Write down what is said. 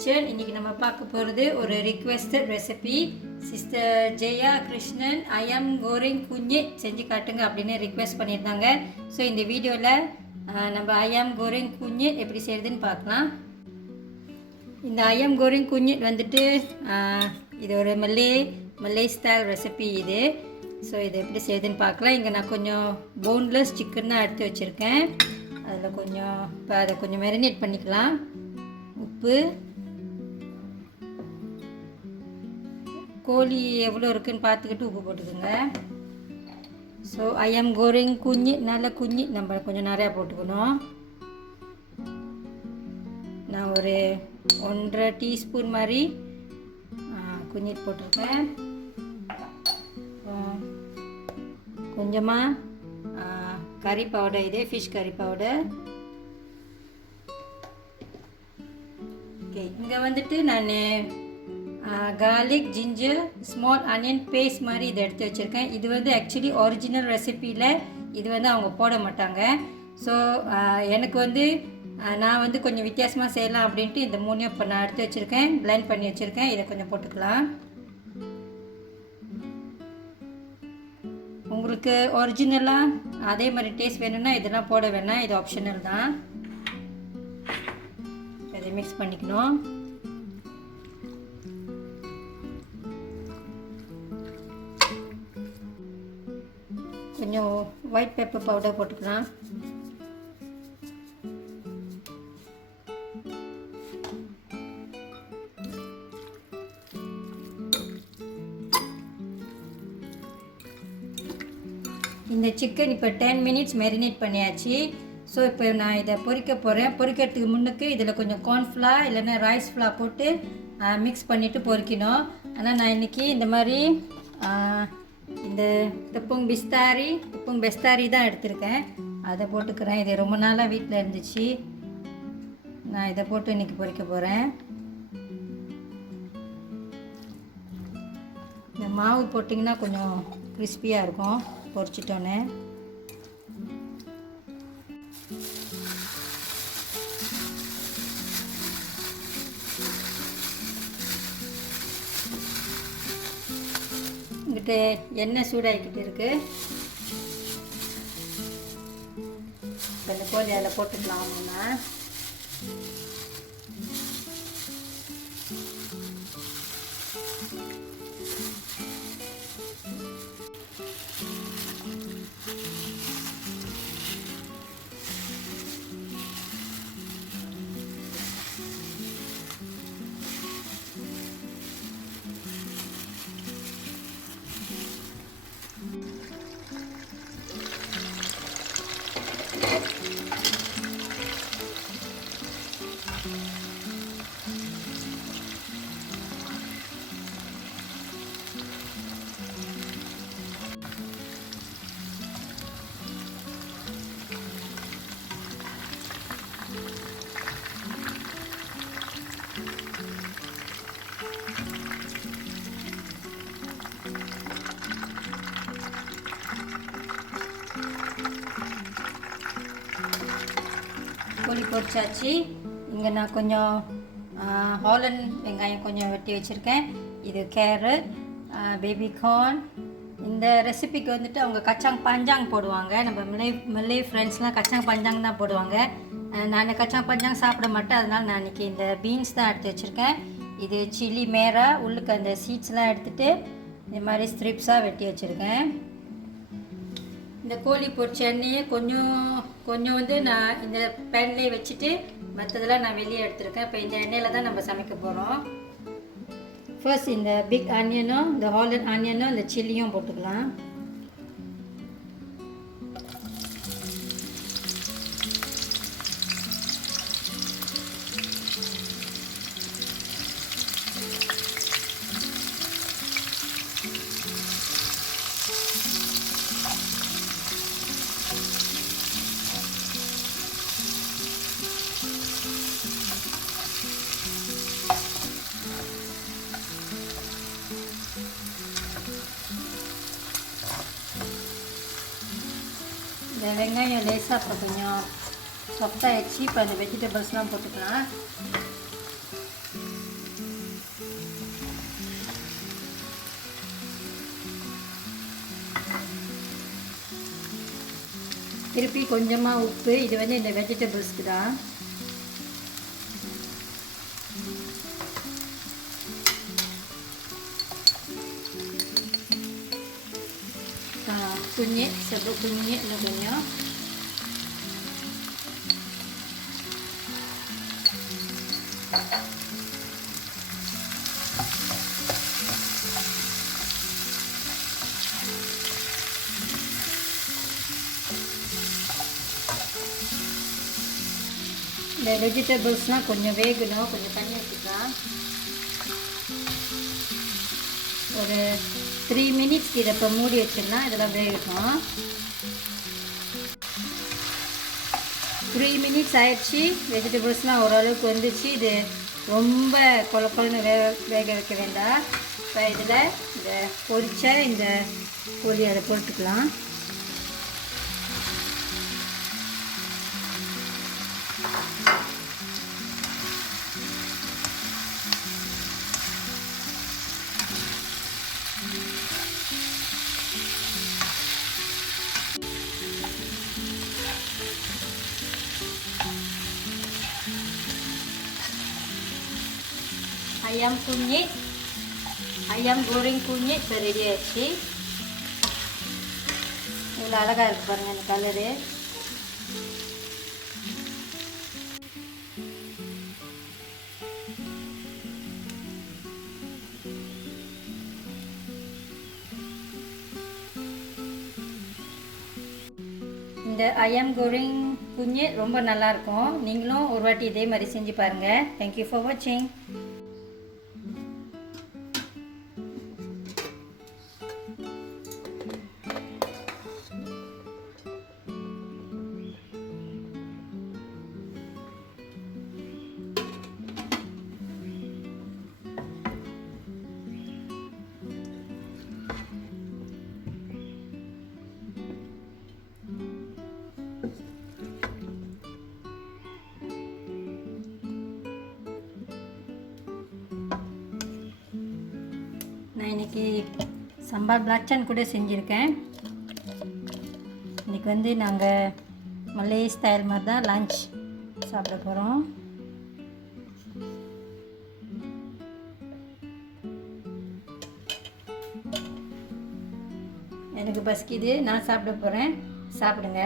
Kitchen. இன்றைக்கி நம்ம பார்க்க போகிறது ஒரு requested recipe. Sister Jaya Krishnan ஐயம் கோரிங் குஞ்சிட் செஞ்சு காட்டுங்க அப்படின்னு ரிக்வெஸ்ட் பண்ணியிருந்தாங்க. ஸோ இந்த வீடியோவில் நம்ம ஐயம் கோரிங் குஞ்சிட் எப்படி செய்கிறதுன்னு பார்க்கலாம். இந்த ஐயம் கோரிங் குஞ்சிட் வந்துட்டு இது ஒரு மல்லே ஸ்டைல் ரெசிபி இது. ஸோ இது எப்படி செய்யுதுன்னு பார்க்கலாம். இங்கே நான் கொஞ்சம் போன்லெஸ் சிக்கன் தான் எடுத்து வச்சுருக்கேன். அதில் கொஞ்சம் இப்போ அதை கொஞ்சம் மேரினேட் பண்ணிக்கலாம். உப்பு, கோழி எவ்வளோ இருக்குதுன்னு பார்த்துக்கிட்டு உப்பு போட்டுக்கோங்க. ஸோ ஐயம் கோரிங் குஞ்சு நம்ம கொஞ்சம் நிறையா போட்டுக்கணும். நான் ஒரு 1.5 டீஸ்பூன் மாதிரி குஞ்சிட் போட்டிருக்கேன். கொஞ்சமாக கறி பவுடர், இது ஃபிஷ் கறி பவுடர். ஓகே, இங்கே வந்துட்டு நான் garlic, ginger, small onion paste மாதிரி இதை எடுத்து வச்சுருக்கேன். இது வந்து ஆக்சுவலி ஒரிஜினல் ரெசிப்பியில் இது வந்து அவங்க போட மாட்டாங்க. ஸோ எனக்கு வந்து நான் வந்து கொஞ்சம் வித்தியாசமாக செய்யலாம் அப்படின்ட்டு இந்த மூணையும் இப்போ நான் எடுத்து வச்சுருக்கேன், பிளெண்ட் பண்ணி வச்சுருக்கேன். இதை கொஞ்சம் போட்டுக்கலாம். உங்களுக்கு ஒரிஜினலாக அதே மாதிரி டேஸ்ட் வேணும்னா இதெல்லாம் போட வேணாம், இது ஆப்ஷனல் தான். இதை மிக்ஸ் பண்ணிக்கணும். கொஞ்சம் ஒயிட் பெப்பர் பவுடர் போட்டுக்கலாம். இந்த சிக்கன் இப்போ 10 மினிட்ஸ் மேரினேட் பண்ணியாச்சு. ஸோ இப்போ நான் இதை பொரிக்க போகிறேன். பொரிக்கிறதுக்கு முன்னுக்கு இதில் கொஞ்சம் கார்ன்ஃப்ளவர் இல்லைன்னா ரைஸ் ஃப்ளார் போட்டு மிக்ஸ் பண்ணிவிட்டு பொரிக்கணும். ஆனால் நான் இன்றைக்கி இந்த மாதிரி இந்த தப்புங் பெஸ்தாரி தான் எடுத்திருக்கேன். அதை போட்டுக்கிறேன். இது ரொம்ப நாளாக வீட்டில் இருந்துச்சு. நான் இதை போட்டு இன்றைக்கி பொரிக்க போகிறேன். இந்த மாவு போட்டிங்கன்னா கொஞ்சம் கிறிஸ்பியாக இருக்கும் பொரிச்சிட்டோன்னே. இங்கிட்ட எண்ணெய் சூடாகிக்கிட்டு இருக்குது. இப்போ இந்த கோழி அதில் போட்டுக்கலாம். ஒன்றுனா கோழி பொரிச்சாச்சு. இங்கே நான் கொஞ்சம் ஹாலண்ட் வெங்காயம் கொஞ்சம் வெட்டி வச்சுருக்கேன். இது கேரட், பேபி கார்ன். இந்த ரெசிபிக்கு வந்துட்டு அவங்க கச்சாங் பஞ்சாங் போடுவாங்க. நம்ம மல்லே ஃப்ரெண்ட்ஸ்லாம் கச்சாங் பஞ்சாங் தான் போடுவாங்க. நான் கச்சாங் பஞ்சாங் சாப்பிட மாட்டேன். அதனால் நான் இன்றைக்கி இந்த பீன்ஸ் தான் எடுத்து வச்சுருக்கேன். இது சில்லி மேரா, உள்ளுக்கு அந்த சீட்ஸ்லாம் எடுத்துகிட்டு இந்த மாதிரி ஸ்ட்ரிப்ஸாக வெட்டி வச்சுருக்கேன். இந்த கோழி பொரிச்ச எண்ணெயை கொஞ்சம் வந்து நான் இந்த பேன்லேயே வச்சுட்டு மற்றதெல்லாம் நான் வெளியே எடுத்துருக்கேன். இப்போ இந்த எண்ணெயில் தான் நம்ம சமைக்க போகிறோம். ஃபர்ஸ்ட் இந்த பிக் ஆனியனும் இந்த ஹாலண்ட் ஆனியனும் இந்த சில்லியும் போட்டுக்கலாம். இந்த வெங்காயம் லேசாக இப்போ கொஞ்சம் சாஃப்டாகிடுச்சு. இப்போ அந்த வெஜிடபிள்ஸ்லாம் போட்டுக்கலாம். திருப்பி கொஞ்சமாக உப்பு. இது வந்து இந்த வெஜிடபிள்ஸ்க்கு தான். Kunyit, sebut kunyit lah banyak. இந்த வெஜிடபிள்ஸ்னால் கொஞ்சம் வேகணும், கொஞ்சம் தண்ணி ஊற்றிக்கலாம். ஒரு 3 மினிட்ஸ் இதை இப்போ மூடி வச்சிடலாம். இதெல்லாம் வேகட்டும். 3 மினிட்ஸ் ஆயிடுச்சு. வெஜிடபிள்ஸ்லாம் ஓரளவுக்கு வந்துச்சு. இது ரொம்ப கொலன்னு வேக வைக்க வேண்டாம். இப்போ இதில் இந்த பொரிச்ச இந்த கோழி அதை போட்டுக்கலாம். Ayam kunyit, ayam goreng kunyit ready ஆச்சு. இவ்வளோ அழகாக இருக்குது பாருங்கள் இந்த கலரு. இந்த ayam goreng kunyit ரொம்ப நல்லாயிருக்கும். நீங்களும் ஒரு வாட்டி இதே மாதிரி செஞ்சு பாருங்கள். தேங்க்யூ ஃபார் வாட்சிங். நான் இன்றைக்கி சம்பார் பிளாக்சான் கூட செஞ்சுருக்கேன். இன்றைக்கி வந்து நாங்கள் மலே ஸ்டைல் மாதிரி தான் லன்ச் சாப்பிட போகிறோம். எனக்கு பசிக்குது, நான் சாப்பிட போகிறேன். சாப்பிடுங்க.